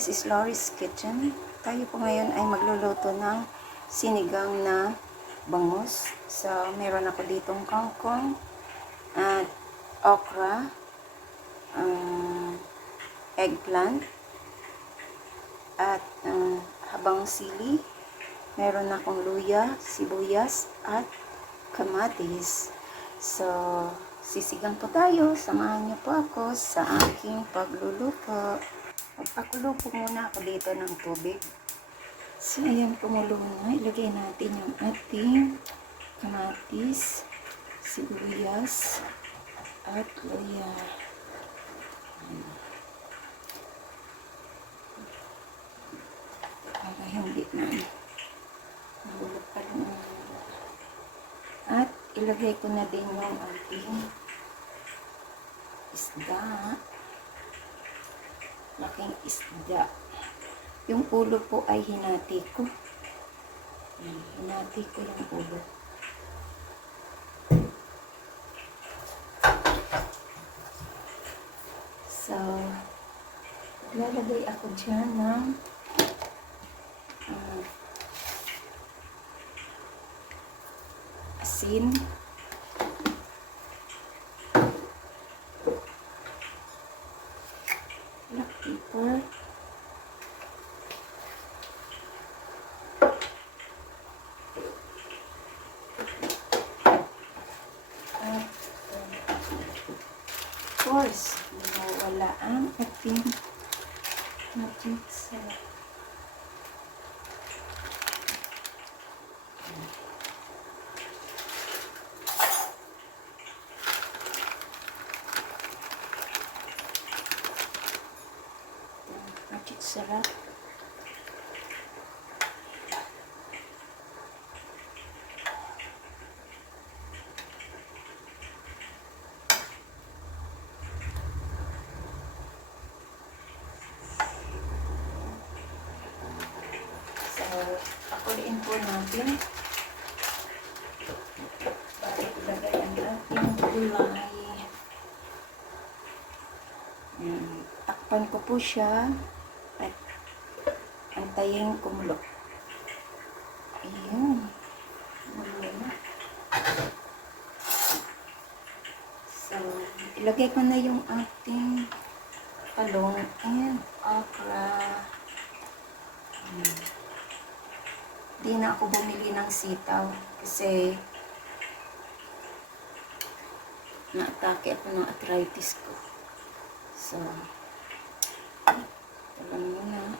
This is Lori's Kitchen. Tayo po ngayon ay magluluto ng sinigang na bangus. So, meron ako ditong kangkong at okra, eggplant, at habang sili. Meron akong luya, sibuyas, at kamatis. So, sisigang po tayo. Samahan niyo po ako sa aking pagluluto. Magpakulo po muna ako dito ng tubig. So, ayan, kumulo na. Ilagay natin yung ating kamatis, sibuyas, at luya. Para hindi na mahulog pa rin. At ilagay ko na din yung ating isda. Laking isda. Yung ulo po ay hinati ko. Hinati ko yung ulo. So, lalagay ako dyan ng asin, black pepper, at of course, wala ang ating magic sarap. Magic sarap. So, pakuliin po natin. Bago ilagay ang ating gulay. Takpan ko po siya at antayin kumulo. Ayan. Kumulo na. So, ilagay ko na yung ating talong and okra. Di na ako bumili ng sitaw kasi na-atake ako ng arthritis ko. So, talang muna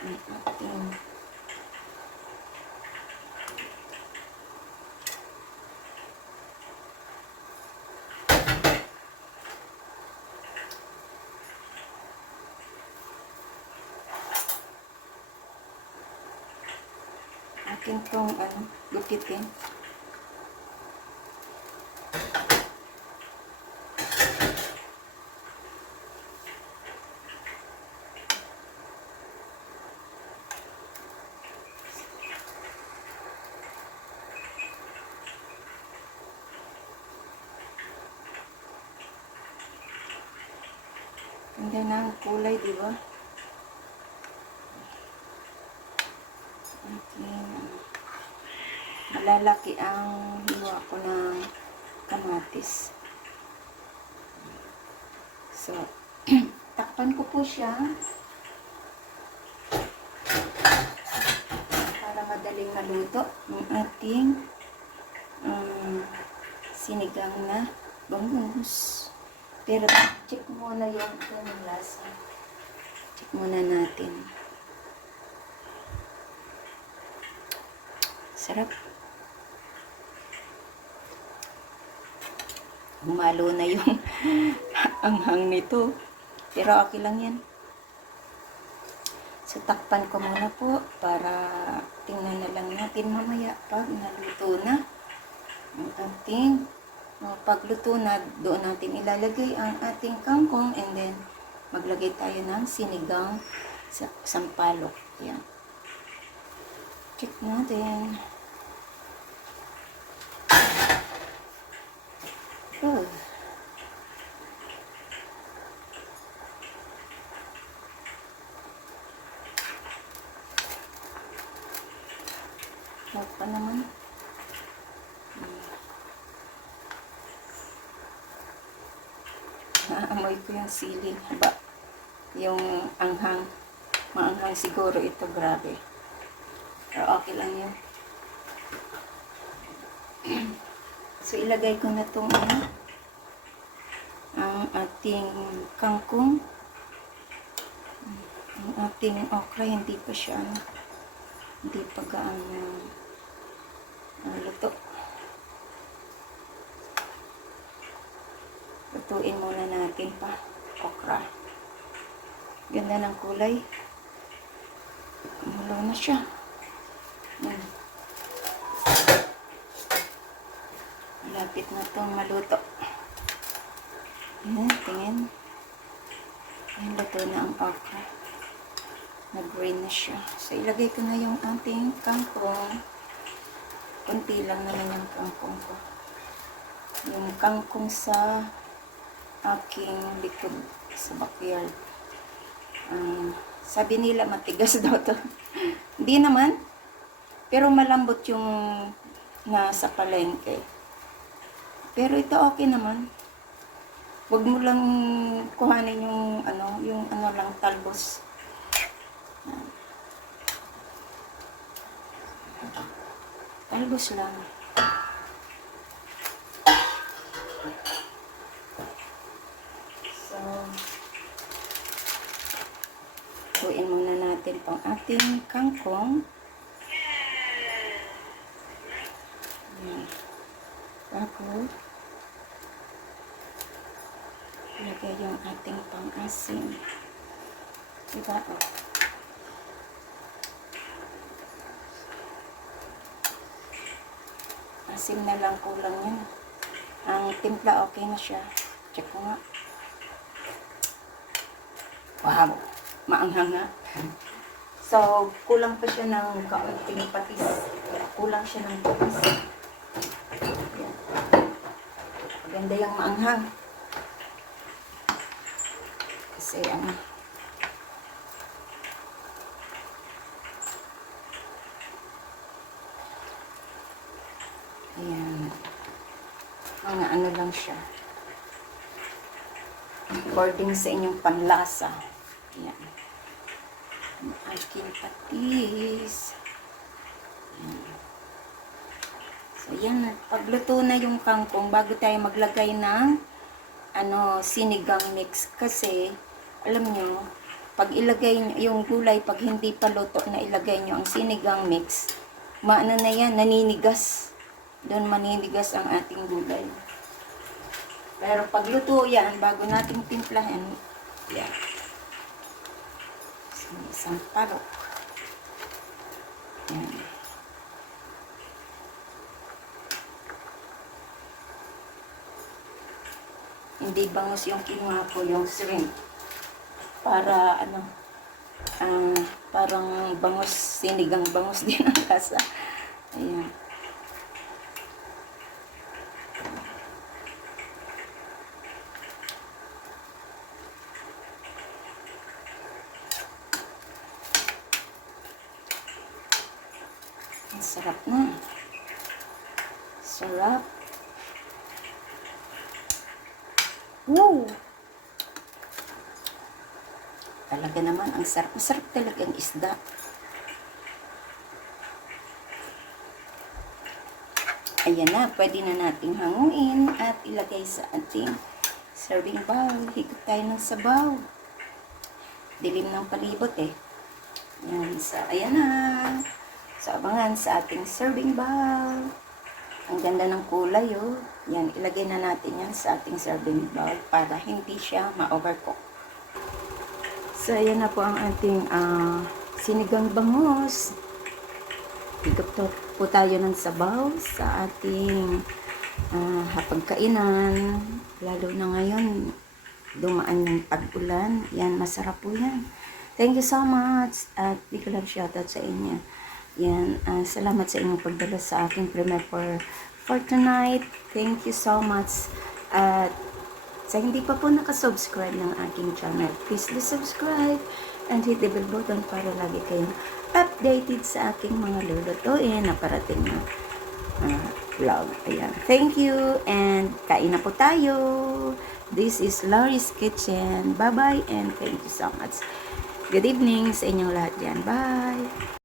ang ating akin tong gupitin. Ganda na ang kulay, di ba? Okay. Malalaki ang hiwa ko ng kamatis. So, takpan ko po siya para madaling maluto ng ating sinigang na bangus. Pero check muna yung kanyang lasa. Check muna natin. Sarap. Gumalo na yung anghang nito. Pero okay lang yan. So, takpan ko muna po para tingnan na lang natin mamaya pag naluto na ang ating pagluto na, doon natin ilalagay ang ating kangkong and then maglagay tayo ng sinigang sa sampalok. Yan. Check natin. Oh. Sarap pa naman. Naamoy ko yung siling. Haba. Yung anghang. Maanghang siguro ito. Grabe. Pero okay lang yun. So, ilagay ko na itong ang ating kangkong. Ang ating okra, hindi pa siya hindi pa gaano luto. Lutuin muna natin pa okra. Ganda ng kulay. Mulo na siya. Malapit na itong maluto. Ayan, tingin. Ayan, luto na ang okra. Nag-green na siya. So, ilagay ko na yung ating kangkong. Kunti lang naman yung kangkong ko. Yung kangkong sa aking likod sa backyard. Sabi nila matigas daw to. Hindi naman. Pero malambot yung nasa palengke. Pero ito okay naman. Huwag mo lang kuhanin yung lang talbos. Talbos lang. So, tuin muna natin pang ating kangkong. Bago ilagay yung ating pang-asin. Diba? Asin na lang, kulang yan. Ang timpla okay na siya. Check ko nga. Wow! Maanghang nga. So, kulang pa siya ng kaunting patis. Kulang siya ng patis. Yan. Maganda yung maanghang. Kasi ayan. Mga ano lang siya. According sa inyong panlasa. Ayan. Ang aking patis. Ayan. So, yan. Pagluto na yung kangkong, bago tayo maglagay ng sinigang mix. Kasi, alam nyo, pag ilagay nyo yung gulay, pag hindi pa luto na ilagay nyo ang sinigang mix, maano na yan, naninigas. Doon maninigas ang ating gulay. Pero pag luto yan, bago nating timplahan, yan. Isang parok. Yan. Hindi bangus yung kinuha ko, yung shrimp. Para parang bangus, sinigang bangus din ang kasa. Ayan. Ang sarap na. Sarap. Woo! Talaga naman, ang sarap. Masarap talaga ang isda. Ayan na, pwede na nating hanguin at ilagay sa ating serving bowl. Higop tayo ng sabaw. Dilim ng palibot eh. Ayan, ayan na. So, abangan sa ating serving bowl. Ang ganda ng kulay, oh. Yan, ilagay na natin yan sa ating serving bowl para hindi siya ma-overcook. So, ayan na po ang ating sinigang bangus. Higop po tayo ng sabaw sa ating hapagkainan. Lalo na ngayon, dumaan yung pag-ulan. Yan, masarap po yan. Thank you so much. At di ko lang shoutout sa inyo. Yan, salamat sa inyong pagdala sa aking premiere for tonight. Thank you so much. At Sa hindi pa po nakasubscribe ng aking channel, please do subscribe and hit the bell button para lagi kayong updated sa aking mga lulutuin na parating na vlog. Ayan. Thank you and kain na po tayo. This is Laurie's Kitchen. Bye-bye and thank you so much. Good evening sa inyong lahat dyan. Bye!